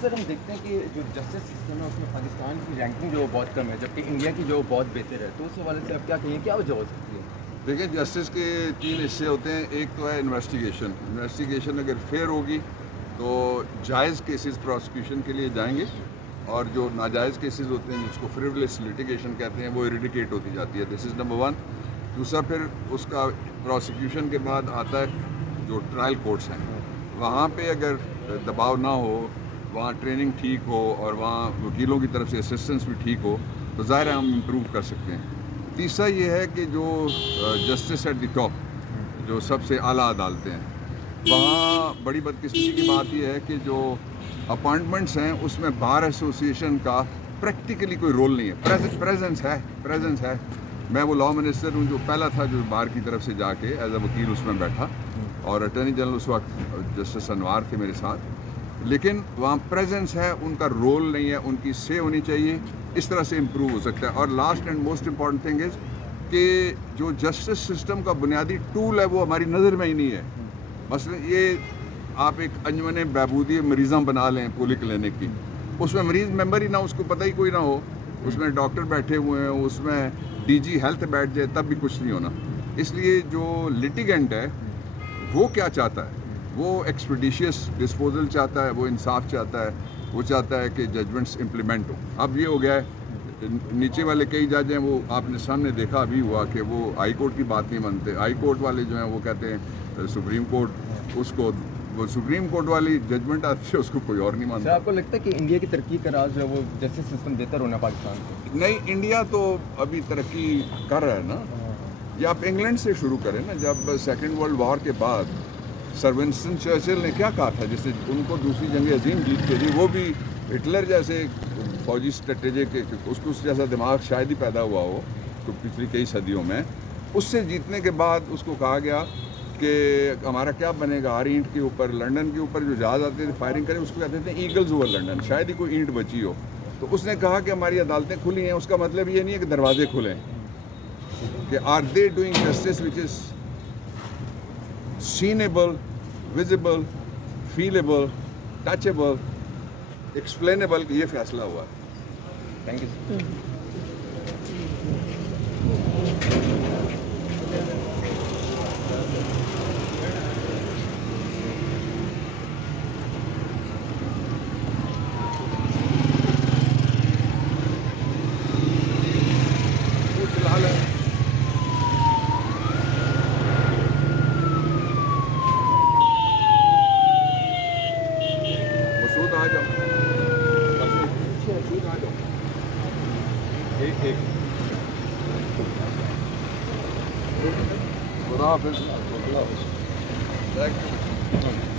Sir हम देखते हैं कि जो जस्टिस सिस्टम है उसमें पाकिस्तान की रैंकिंग जो बहुत कम है, जबकि इंडिया की जो बहुत बेहतर है, तो उस हवाले से आप क्या कहिए, क्या वजह हो सकती है? देखिए, जस्टिस के 3 हिस्से होते हैं। एक तो है इन्वेस्टिगेशन अगर फेयर होगी तो जायज़ केसेस प्रोसिक्यूशन के लिए जाएंगे, और जो नाजायज़ केसेस होते हैं जिसको फ्रिवलेस लिटिगेशन कहते हैं वो इरिडिकेट होती जाती है। This is number 1। दूसरा, फिर उसका प्रोसिक्यूशन के बाद आता है जो ट्रायल कोर्ट्स हैं, वहाँ पे अगर दबाव ना हो, वहाँ ट्रेनिंग ठीक हो और वहाँ वकीलों की तरफ से असिस्टेंस भी ठीक हो, तो ज़ाहिर है हम इम्प्रूव कर सकते हैं। तीसरा ये है कि जो जस्टिस एट द टॉप, जो सबसे आला अदालतें हैं, वहाँ बड़ी बदकिस्मती की बात यह है कि जो अपॉइंटमेंट्स हैं उसमें बार एसोसिएशन का प्रैक्टिकली कोई रोल नहीं है। प्रेजेंस है। मैं वो लॉ मिनिस्टर हूँ जो पहला था जो बार की तरफ से जाके एज अ वकील उसमें बैठा, और अटर्नी जनरल उस वक्त जस्टिस अनवार थे मेरे साथ। लेकिन वहाँ प्रेजेंस है, उनका रोल नहीं है, उनकी से होनी चाहिए। इस तरह से इम्प्रूव हो सकता है। और last and most important thing is कि जो जस्टिस सिस्टम का बुनियादी टूल है वो हमारी नज़र में ही नहीं है। मसलन ये आप एक अंजमन बहबूदी मरीज़ा बना लें पोली क्लिनिक की, उसमें मरीज़ मेंबर ही ना, उसको पता ही कोई ना हो, उसमें डॉक्टर बैठे हुए हैं, उसमें डीजी हेल्थ बैठ जाए, तब भी कुछ नहीं होना। इसलिए जो लिटिगेंट है वो क्या चाहता है, वो एक्सपीडिशियस डिस्पोजल चाहता है, वो इंसाफ चाहता है, वो चाहता है कि जजमेंट्स इम्प्लीमेंट हो। अब ये हो गया है, नीचे वाले कई जज हैं, वो आपने सामने देखा अभी हुआ कि वो हाई कोर्ट की बात नहीं मानते। हाई कोर्ट वाले जो हैं वो कहते हैं सुप्रीम कोर्ट, उसको वो सुप्रीम कोर्ट वाली जजमेंट आती है उसको कोई और नहीं मानता। आपको लगता है कि इंडिया की तरक्की का राज जो है वो जस्टिस सिस्टम बेहतर होना पाकिस्तान को? नहीं, इंडिया तो अभी तरक्की कर रहा है ना। ये आप इंग्लैंड से शुरू करें ना। जब सेकेंड वर्ल्ड वॉर के बाद सर विंस्टन चर्चिल ने क्या कहा था, जिससे उनको दूसरी जंग अजीम जीत के दी, वो भी हिटलर जैसे फौजी स्ट्रेटेजी के उसको जैसा दिमाग शायद ही पैदा हुआ हो तो पिछली कई सदियों में, उससे जीतने के बाद उसको कहा गया कि हमारा क्या बनेगा, हर ईंट के ऊपर, लंदन के ऊपर जो जहाज़ आते थे फायरिंग करें, उसको कहते थे ईगल्स ओवर लंदन, शायद ही कोई ईंट बची हो। तो उसने कहा कि हमारी अदालतें खुली हैं, उसका मतलब ये नहीं है कि दरवाजे खुले हैं, कि are they doing justice which is seenable, visible, feelable, touchable, explainable, ये फैसला हुआ। Thank you. मसूद आ जाओ, मसूद आ जाओ, एक खुदा हाफिज़। Thank you.